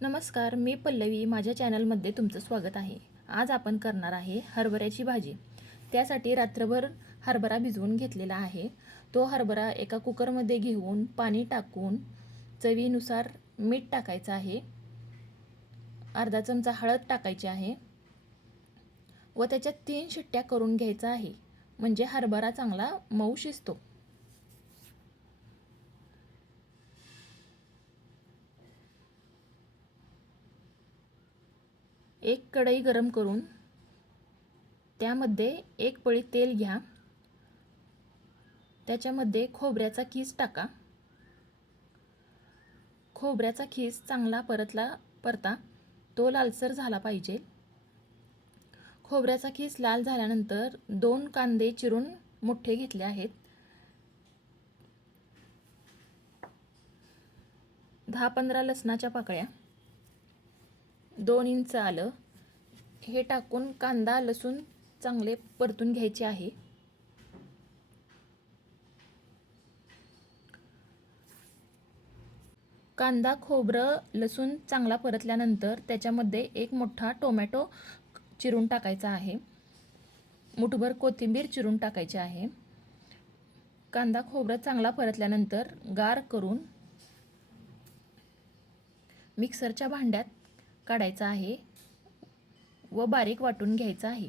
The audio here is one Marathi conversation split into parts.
नमस्कार, मी पल्लवी. माझ्या चॅनलमध्ये तुमचं स्वागत आहे. आज आपण करणार आहे हरभऱ्याची भाजी. त्यासाठी रात्रभर हरभरा भिजवून घेतलेला आहे. तो हरभरा एका कुकरमध्ये घेऊन पाणी टाकून चवीनुसार मीठ टाकायचं आहे. अर्धा चमचा हळद टाकायची आहे व त्याच्यात 3 शिट्ट्या करून घ्यायचा आहे, म्हणजे हरभरा चांगला मऊ शिजतो. एक कढई गरम करून त्यामध्ये एक पळी तेल घ्या. त्याच्यामध्ये खोबऱ्याचा कीस टाका. खोबऱ्याचा कीस चांगला परता तो लालसर झाला पाहिजे. खोबऱ्याचा कीस लाल झाल्यानंतर 2 कांदे चिरून मोठे घेतले आहेत. 10-15 लसणाच्या पाकळ्या, 2 इंच आलं हे टाकून कांदा लसूण चांगले परतून घ्यायचे आहे. कांदा खोबरं लसूण चांगला परतल्यानंतर त्याच्यामध्ये एक मोठा टोमॅटो चिरून टाकायचा आहे. मुठभर कोथिंबीर चिरून टाकायची आहे. कांदा खोबरं चांगला परतल्यानंतर गार करून मिक्सरच्या भांड्यात काढायचा आहे व बारीक वाटून घ्यायचा आहे.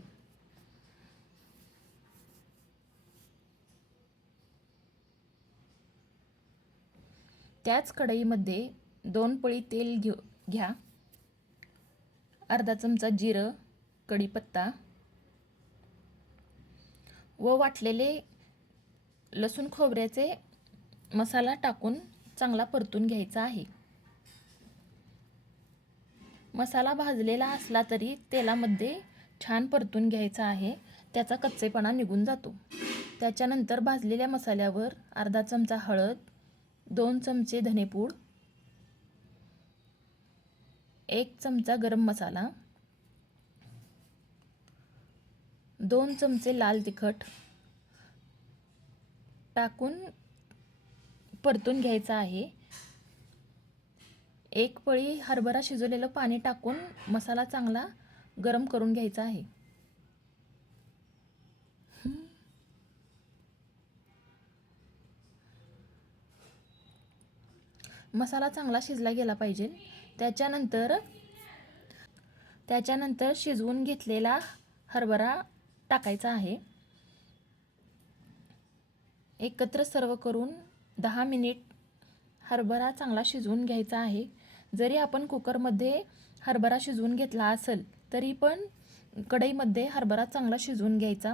त्याच कढईमध्ये 2 पळी तेल घ्या. अर्धा चमचा जिरं, कढीपत्ता व वाटलेले लसूण खोबऱ्याचे मसाला टाकून चांगला परतून घ्यायचा आहे. मसाला भाजलेला असला तरी तेलामध्ये छान परतून घ्यायचा आहे, त्याचा कच्चेपणा निघून जातो. त्याच्यानंतर भाजलेल्या मसाल्यावर अर्धा चमचा हळद, 2 चमचे धनेपूड, 1 चमचा गरम मसाला, 2 चमचे लाल तिखट टाकून परतून घ्यायचा आहे. 1 पळी हरभरा शिजवलेलं पाणी टाकून मसाला चांगला गरम करून घ्यायचा आहे. मसाला चांगला शिजला गेला पाहिजे. त्याच्यानंतर शिजवून घेतलेला हरभरा टाकायचा आहे. एकत्र सर्व करून 10 मिनिट हरभरा चांगला शिजवून घ्यायचा आहे. जरी आपण कुकरमध्ये हरभरा शिजवून घेतला असेल तरी पण कढईमध्ये हरभरा चांगला शिजवून घ्यायचा,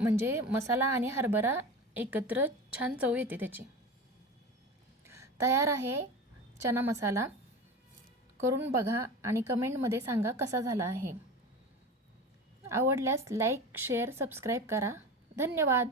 म्हणजे मसाला आणि हरभरा एकत्र छान चव येते त्याची. तयार आहे चना मसाला. करून बघा आणि कमेंटमध्ये सांगा कसा झाला आहे. आवडल्यास लाईक, शेअर, सबस्क्राईब करा. धन्यवाद.